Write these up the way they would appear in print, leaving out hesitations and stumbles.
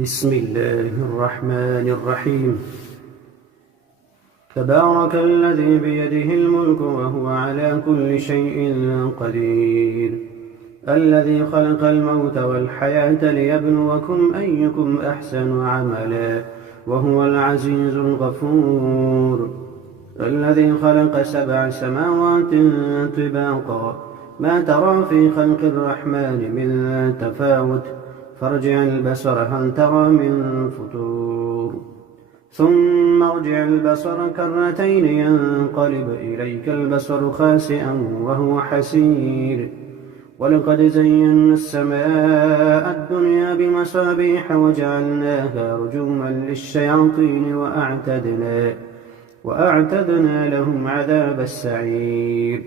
بسم الله الرحمن الرحيم. تبارك الذي بيده الملك وهو على كل شيء قدير، الذي خلق الموت والحياة ليبلوكم أيكم أحسن عملا وهو العزيز الغفور، الذي خلق 7 سماوات طباقا ما ترى في خلق الرحمن من تفاوت، فارجع البصر هل ترى من فطور، ثم ارجع البصر كرتين ينقلب إليك البصر خاسئا وهو حسير، ولقد زينا السماء الدنيا بمصابيح وجعلناها رجوما للشياطين وأعتدنا لهم عذاب السعير،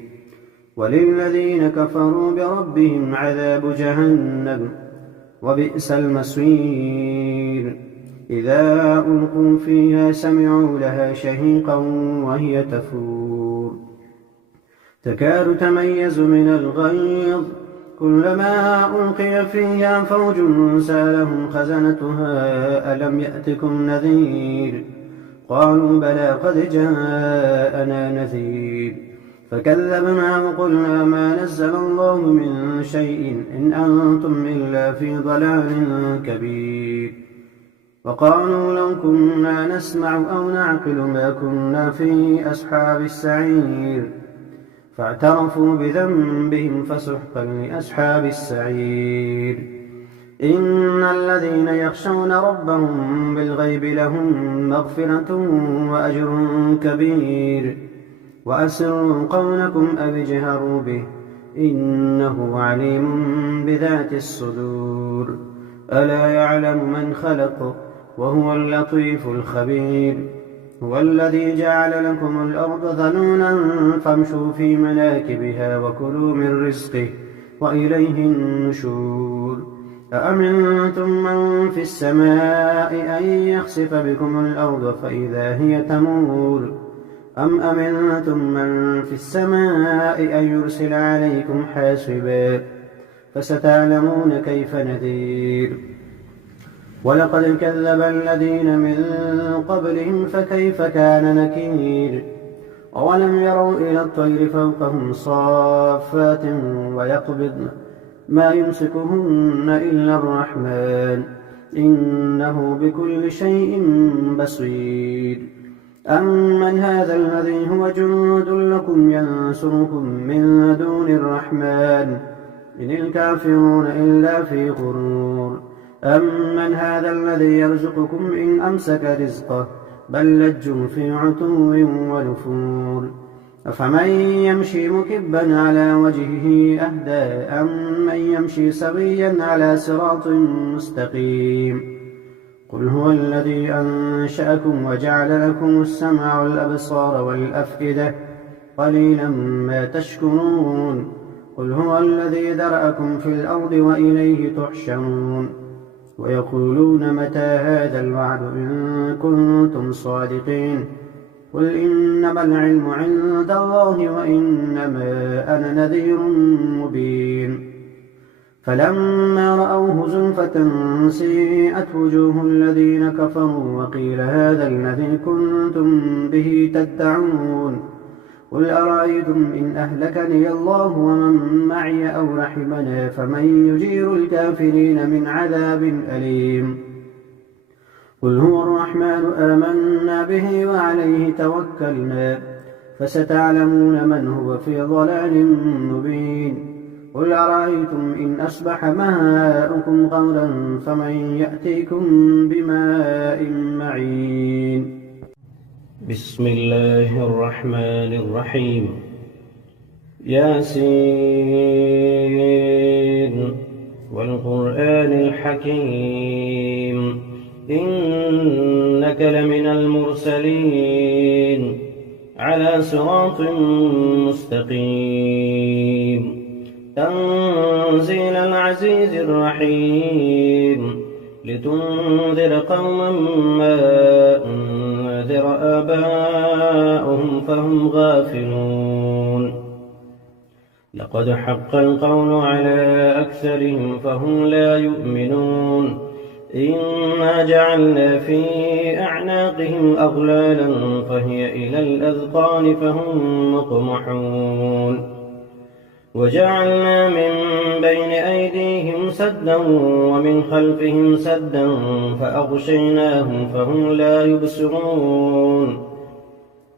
وللذين كفروا بربهم عذاب جهنم وبئس المصير. إذا ألقوا فيها سمعوا لها شهيقا وهي تفور، تكاد تميز من الغيظ، كلما ألقي فيها فوج سألهم خزنتها ألم يأتكم نذير، قالوا بلى قد جاءنا نذير، فكذبنا وقلنا ما نزل الله من شيء إن أنتم إلا في ضلال كبير، وقالوا لو كنا نسمع أو نعقل ما كنا في أصحاب السعير، فاعترفوا بذنبهم فسحقا لأصحاب السعير. إن الذين يخشون ربهم بالغيب لهم مغفرة وأجر كبير، وأسروا قولكم أو اجهروا به إنه عليم بذات الصدور، ألا يعلم من خلق وهو اللطيف الخبير. هو الذي جعل لكم الأرض ذلولا فامشوا في مناكبها وكلوا من رزقه وإليه النشور، أأمنتم من في السماء أن يخسف بكم الأرض فإذا هي تمور، أم أمنتم من في السماء أن يرسل عليكم حاصبا، فستعلمون كيف نذير. ولقد كذب الذين من قبلهم فكيف كان نكير، أولم يروا إلى الطير فوقهم صافات ويقبضن ما يمسكهن إلا الرحمن إنه بكل شيء بصير. أمن هذا الذي هو جند لكم ينصركم من دون الرحمن إن الكافرون إلا في غرور، أمن هذا الذي يرزقكم إن أمسك رزقه بل لجوا في عتو ونفور، أفمن يمشي مكبا على وجهه أهدى أمن يمشي سويا على صراط مستقيم. قل هو الذي أنشأكم وجعل لكم السمع والأبصار والأفئدة قليلا ما تشكرون. قل هو الذي ذرأكم في الأرض وإليه تحشرون. ويقولون متى هذا الوعد إن كنتم صادقين. قل إنما العلم عند الله وإنما أنا نذير مبين. فلما رأوه زلفة سيئت وجوه الذين كفروا وقيل هذا الذي كنتم به تدعون. قل أرأيتم إن أهلكني الله ومن معي أو رحمنا فمن يجير الكافرين من عذاب أليم. قل هو الرحمن آمنا به وعليه توكلنا فستعلمون من هو في ضلال مبين. قل أرأيتم إن أصبح ماؤكم غورا فمن يأتيكم بماء معين. بسم الله الرحمن الرحيم. ياسين والقرآن الحكيم إنك لمن المرسلين على صراط مستقيم تنزيل العزيز الرحيم لتنذر قوما ما أنذر آباؤهم فهم غافلون. لقد حق القول على أكثرهم فهم لا يؤمنون إنا جعلنا في أعناقهم أغلالا فهي إلى الأذقان فهم مقمحون وجعلنا من بين أيديهم سدا ومن خلفهم سدا فأغشيناهم فهم لا يبصرون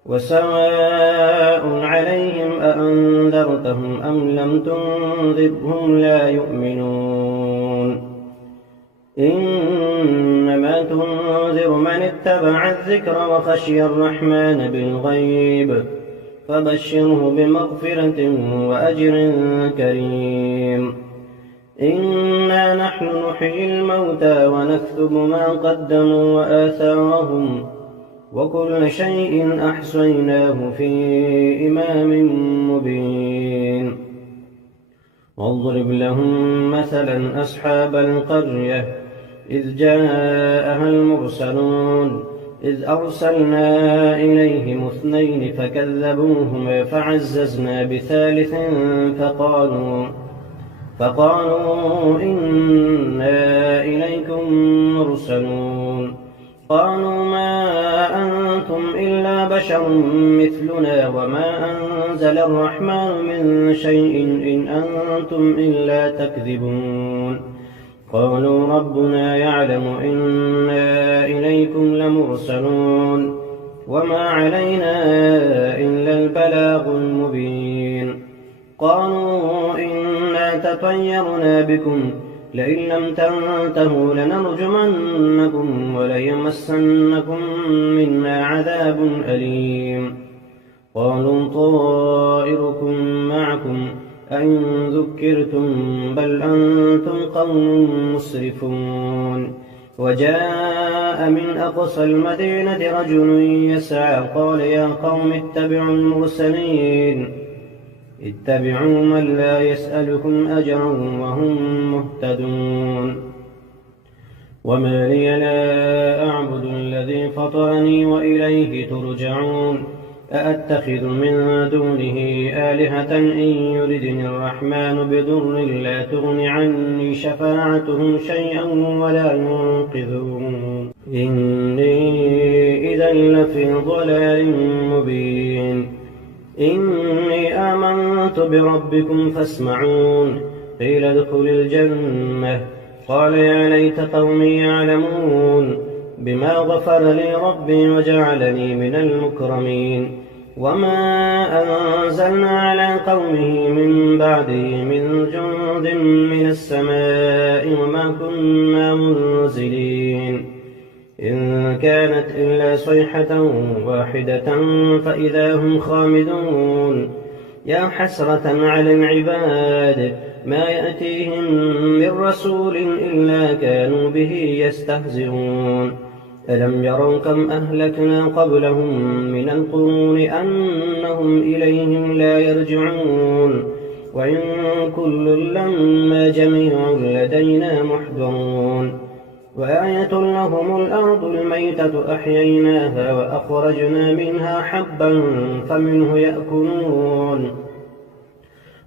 وسواء عليهم أأنذرتهم أم لم تنذرهم لا يؤمنون إنما تنذر من اتبع الذكر وخشي الرحمن بالغيب فبشره بمغفرة وأجر كريم إنا نحن نحيي الموتى ونكتب ما قدموا وآثارهم وكل شيء أحصيناه في إمام مبين واضرب لهم مثلا أصحاب القرية إذ جاءها المرسلون إذ أرسلنا إليهم 2 فكذبوهما فعززنا بثالث فقالوا إنا إليكم مرسلون قالوا ما أنتم إلا بشر مثلنا وما أنزل الرحمن من شيء إن أنتم إلا تكذبون قالوا ربنا يعلم إنا إليكم لمرسلون وما علينا إلا البلاغ المبين قالوا إنا تطيرنا بكم لئن لم تنتهوا لنرجمنكم وليمسنكم منا عذاب أليم قالوا طائركم معكم أئن ذكرتم بل أنتم قوم مسرفون وجاء من أقصى المدينة رجل يسعى قال يا قوم اتبعوا المرسلين اتبعوا من لا يسألكم أجرا وهم مهتدون وما لي لا أعبد الذي فطرني وإليه ترجعون أأتخذ من دونه آلهة إن يردني الرحمن بضر لا تغن عني شفاعتهم شيئا ولا ينقذون إني إذا لفي ضلال مبين إني آمنت بربكم فاسمعون قيل ادخل الجنة قال يا ليت قومي يعلمون بما غفر لي ربي وجعلني من المكرمين وما أنزلنا على قومه من بعده من جند من السماء وما كنا منزلين إن كانت إلا صيحة واحدة فإذا هم خامدون يا حسرة على العباد ما يأتيهم من رسول إلا كانوا به يستهزئون ألم يروا كم أهلكنا قبلهم من القرون أنهم إليهم لا يرجعون وإن كل لما جميع لدينا محضرون وآية لهم الأرض الميتة أحييناها وأخرجنا منها حبا فمنه يأكلون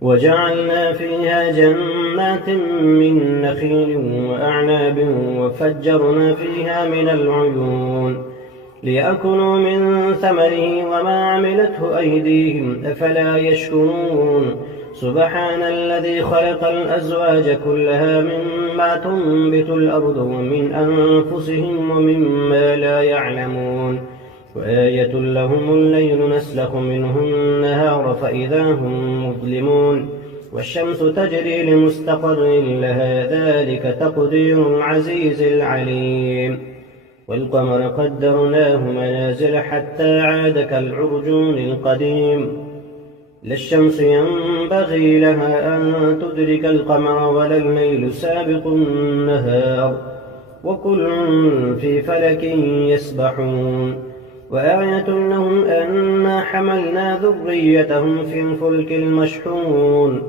وجعلنا فيها جنات من نخيل وأعناب وفجرنا فيها من العيون ليأكلوا من ثمره وما عملته أيديهم أفلا يشكرون سبحان الذي خلق الأزواج كلها مما تنبت الأرض ومن أنفسهم ومما لا يعلمون وآية لهم الليل نسلخ منه النهار فإذا هم مظلمون والشمس تجري لمستقر لها ذلك تقدير العزيز العليم والقمر قدرناه منازل حتى عاد كالعرجون القديم لا الشمس ينبغي لها أن تدرك القمر ولا الليل سابق النهار وكل في فلك يسبحون وآية لهم أنا حملنا ذريتهم في الفلك المشحون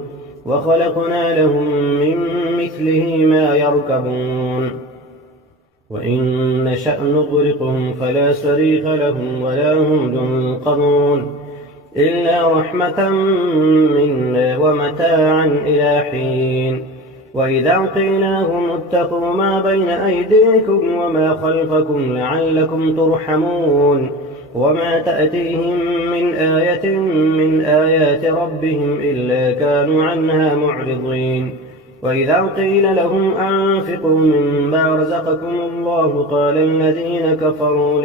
وخلقنا لهم من مثله ما يركبون وإن نشأ نغرقهم فلا صريخ لهم ولا هم ينقذون إلا رحمة منا ومتاعا إلى حين وإذا قيل لهم اتقوا ما بين أيديكم وما خلفكم لعلكم ترحمون وما تأتيهم من آية من آيات ربهم إلا كانوا عنها معرضين وإذا قيل لهم أنفقوا مما رزقكم الله قال الذين كفروا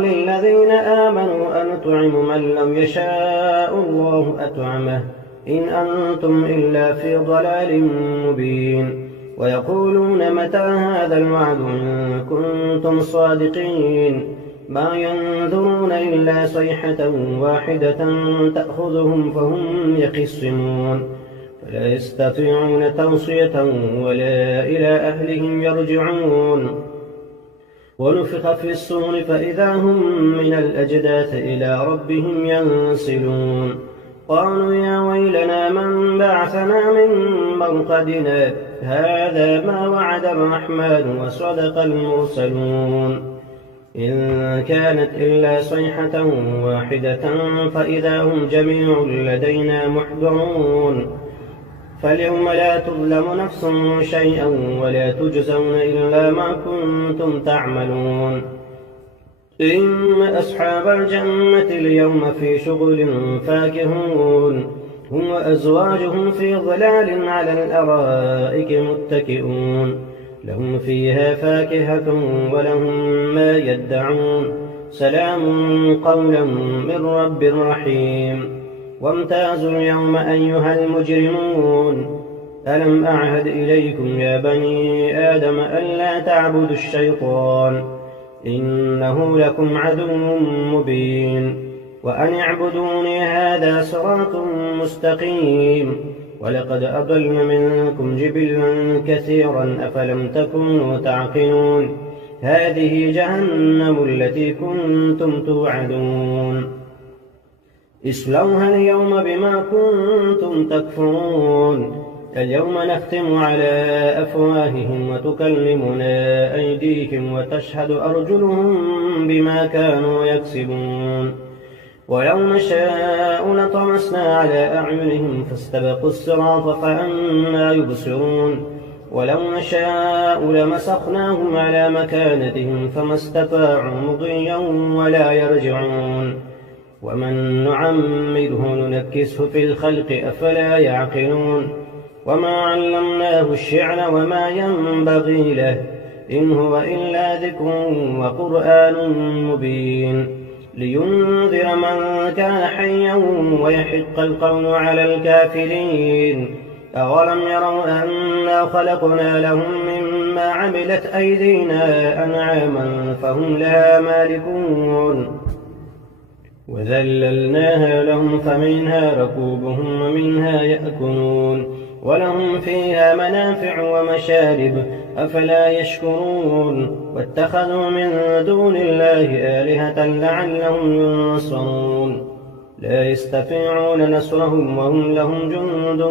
للذين آمنوا أنطعم من لم يشاء الله أطعمه إن أنتم إلا في ضلال مبين ويقولون متى هذا الوعد إن كنتم صادقين ما ينظرون إلا صيحة واحدة تأخذهم فهم يخصمون فلا يستطيعون توصية ولا إلى أهلهم يرجعون ونفخ في الصور فإذا هم من الأجداث إلى ربهم ينسلون قالوا يا ويلنا من بعثنا من مرقدنا هذا ما وعد الرحمن وصدق المرسلون إن كانت إلا صيحة واحدة فإذا هم جميع لدينا محضرون فاليوم لا تظلم نفس شيئا ولا تجزون إلا ما كنتم تعملون إن أصحاب الجنة اليوم في شغل فاكهون هم وأزواجهم في ظلال على الأرائك متكئون لهم فيها فاكهة ولهم ما يدعون سلام قولا من رب رحيم وامتازوا اليوم أيها المجرمون ألم أعهد إليكم يا بني آدم ألا تعبدوا الشيطان إنه لكم عدو مبين وأن اعبدوني هذا صراط مستقيم ولقد أضل منكم جبلا كثيرا أفلم تكونوا تعقلون هذه جهنم التي كنتم توعدون اصلوها اليوم بما كنتم تكفرون اليوم نختم على أفواههم وتكلمنا أيديهم وتشهد أرجلهم بما كانوا يكسبون ولو نشاء لطمسنا على أعينهم فاستبقوا الصراط فأنى يبصرون ولو نشاء لمسخناهم على مكانتهم فما استطاعوا مضيا ولا يرجعون ومن نعمره ننكسه في الخلق أفلا يعقلون وما علمناه الشعر وما ينبغي له إن هو إلا ذكر وقرآن مبين لينذر من كان حيا ويحق القول على الكافرين أولم يروا أنا خلقنا لهم مما عملت أيدينا أنعاما فهم لها مالكون وذللناها لهم فمنها ركوبهم ومنها يأكلون ولهم فيها منافع ومشارب أفلا يشكرون واتخذوا من دون الله آلهة لعلهم ينصرون لا يستطيعون نصرهم وهم لهم جند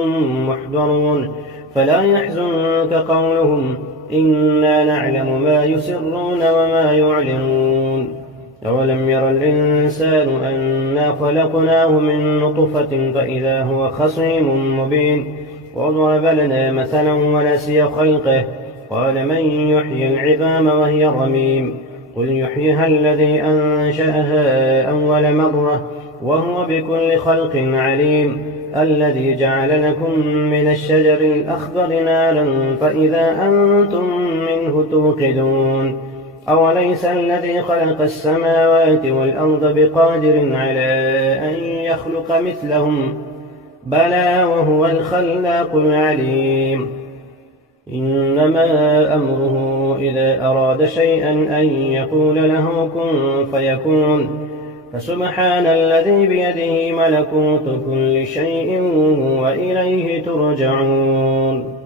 محضرون فلا يحزنك قولهم إنا نعلم ما يسرون وما يعلنون أولم ير الإنسان أنا خلقناه من نطفة فإذا هو خصيم مبين وضرب لنا مثلا ونسي خلقه قال من يحيي العظام وهي رميم قل يحييها الذي أنشأها أول مرة وهو بكل خلق عليم الذي جعل لكم من الشجر الأخضر نارا فإذا أنتم منه توقدون أوليس الذي خلق السماوات والأرض بقادر على أن يخلق مثلهم بلى وهو الخلاق العليم إنما أمره إذا أراد شيئا أن يقول له كن فيكون فسبحان الذي بيده ملكوت كل شيء وإليه ترجعون